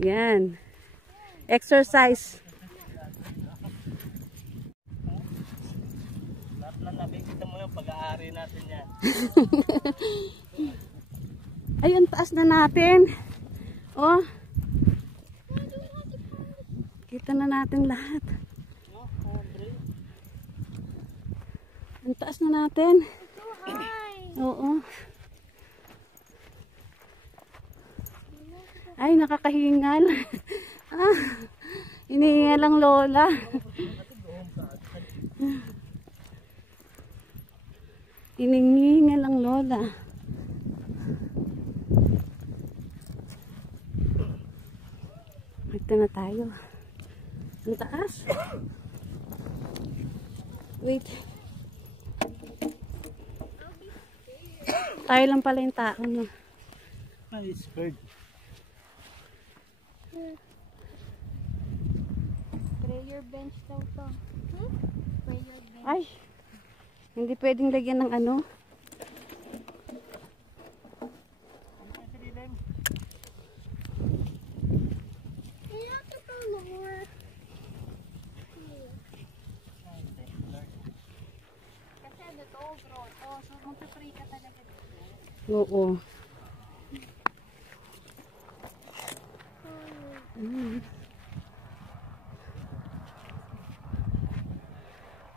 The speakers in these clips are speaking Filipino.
Yan. Exercise. Lahat na nakikita mo yung pag-aari natin yan. Ayun, taas na natin. Oh. Kita na natin lahat. Ang taas na natin. Oo. Ay, nakakahingal. Hinihingal ang lola. Hinihingal ang lola. Ito na tayo. Ang taas. Wait. Tayo lang pala yung tao, no? Nice bird. Prayer bench daw to. Prayer bench. Ay, hindi pwedeng lagyan ng ano. Kasi ano to, bro. So, magpipray ka talaga dito. Oo.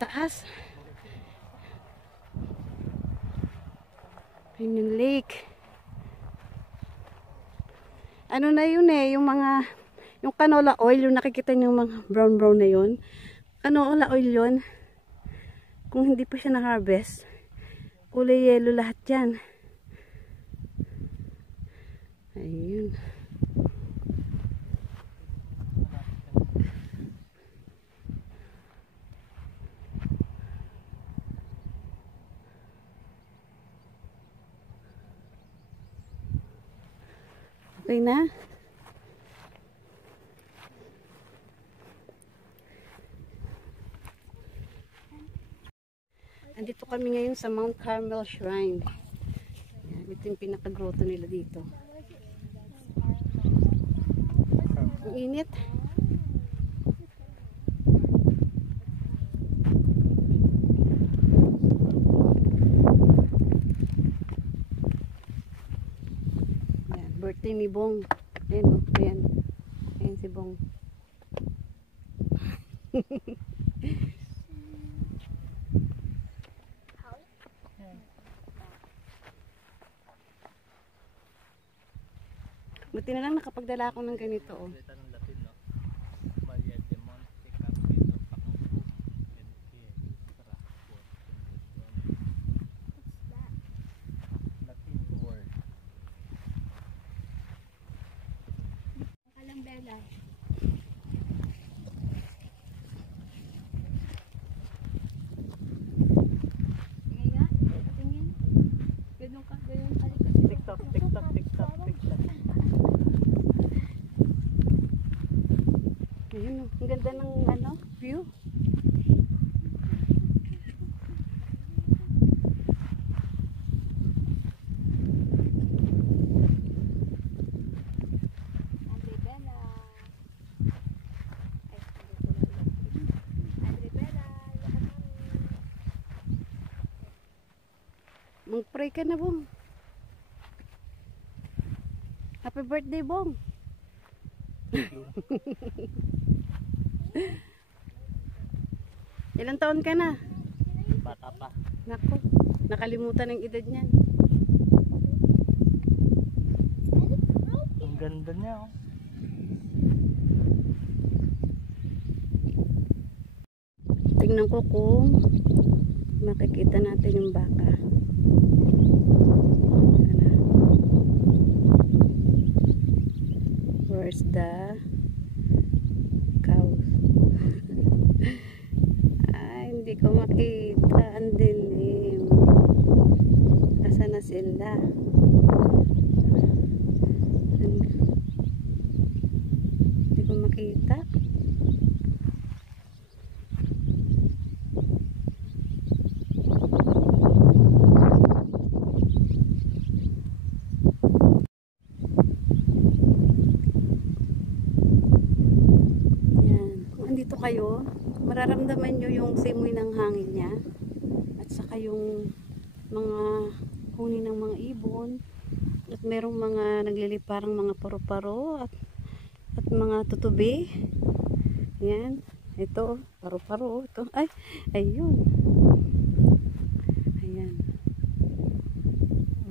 Taas. Ayun yung lake. Ano na yun eh, yung mga, yung canola oil, yung nakikita niyo yung mga brown na yun. Canola oil yun. Kung hindi pa siya na-harvest, kulay yellow lahat yan. Ayun. Okay na? Andito kami ngayon sa Mount Carmel Shrine. Yan, ito yung pinakagroto nila dito. Ang init. Yan, birthday ni Bong. Ayan o, ayan. Ayan si Bong. Buti na lang nakapagdala ako ng ganito. Oh. Kalambela. Tingin nga, tingin. Ganun ka, ganun ka. TikTok, TikTok, TikTok, TikTok. Ayun, ang ganda ng ano, view. Mag-pray ka na, Bong. Happy birthday, Bong. Ilang taon ka na? Bata pa. Naku, nakalimutan ang edad niyan. Ang ganda niya, oh. Tingnan ko kung makikita natin yung baka. Sana. Where's the cows? Ay, hindi ko makita. Ang dilim. Nasaan na sila? Hindi ko makita. mararamdaman nyo yung simoy ng hangin niya. At saka yung mga huni ng mga ibon. At merong mga nagliliparang mga paro-paro at mga tutubi. Yan. Ito, paro-paro. Ito. Ay, ayun. Ayan.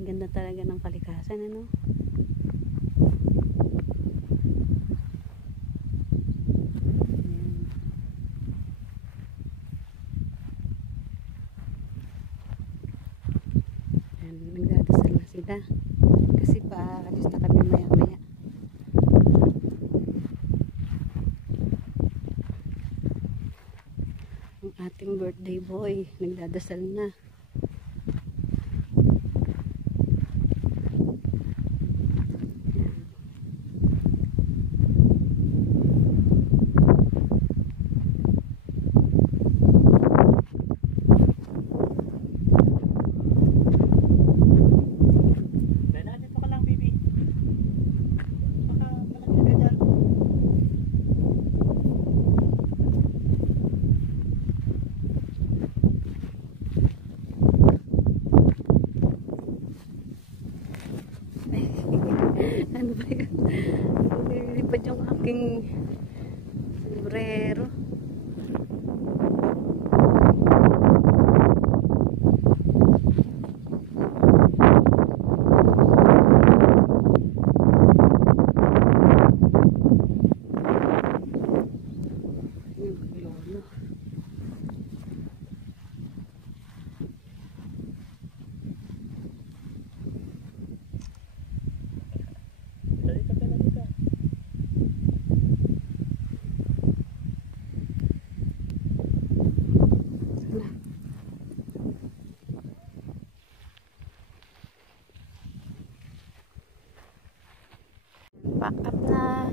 Ang ganda talaga ng kalikasan, ano? Ayan. Nagdadasal na sila. Kasi pa-alis na kami maya-maya. Ang ating birthday boy, nagdadasal na. Ano ba yun? Nililipad yung aking sombrero. Pack up na.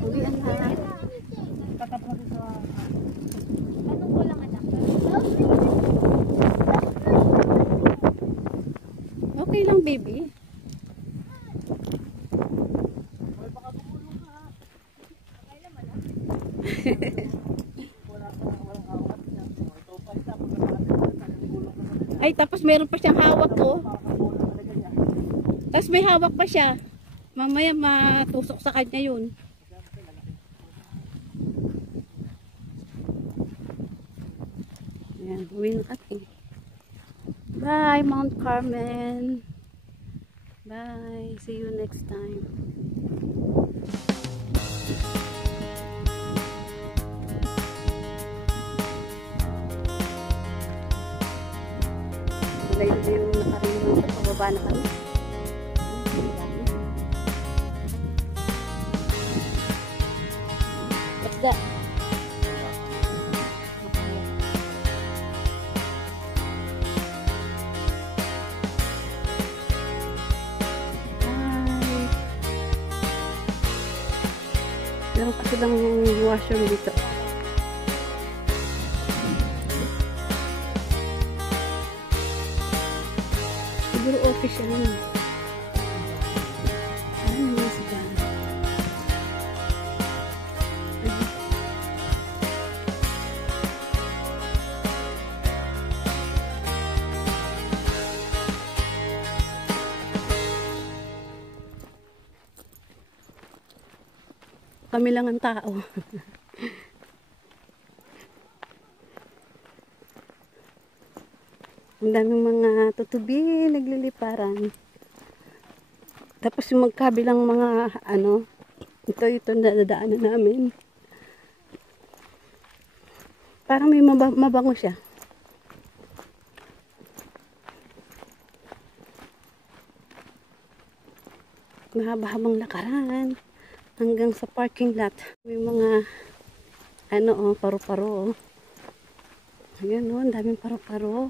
Uwian na. Anong ko lang anak? Okay lang, baby. Ay, tapos meron pa siyang hawak ko. Tapos may hawak pa siya. Mamaya matusok sa kanya yun. Ayan, uwi na kami. Bye, Mount Carmel. Bye. See you next time. Malayo na yung nakarinig sa pababa na kami. What's that? Hi. Meron pa silang washroom dito. Siguro office siya nun. Ano naman sila? Kami lang ang tao. Ang daming mga tutubi, nagliliparan. Tapos yung magkabilang mga ito nadadaanan namin. Parang may mabango siya. Mahaba-habang lakaran hanggang sa parking lot. May mga paru-paro. Ayan ang daming paru-paro.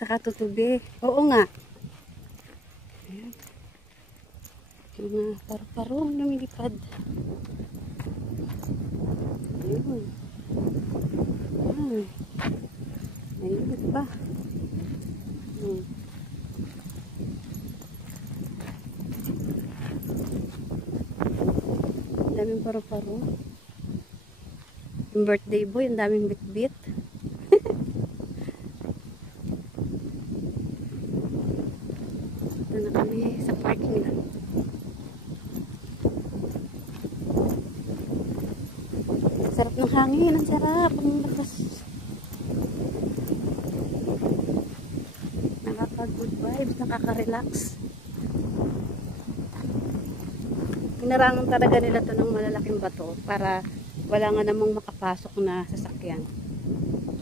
Saka tutubi. Oo nga. Ayan. Yung mga paru-paro lumilipad. Ayun. Ay. Ayun pa. Ang daming paro-paro. Yung birthday boy, ang daming bit-bit. Ito na kami sa park nila. Sarap ng hangin, ang sarap. Ang lakas. Nakaka-good vibes, nakaka-relax. Pinarangan talaga nila to ng malalaking bato para wala nga namang makapasok na sasakyan.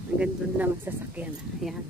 Hanggang doon lang ang sasakyan. Ayan.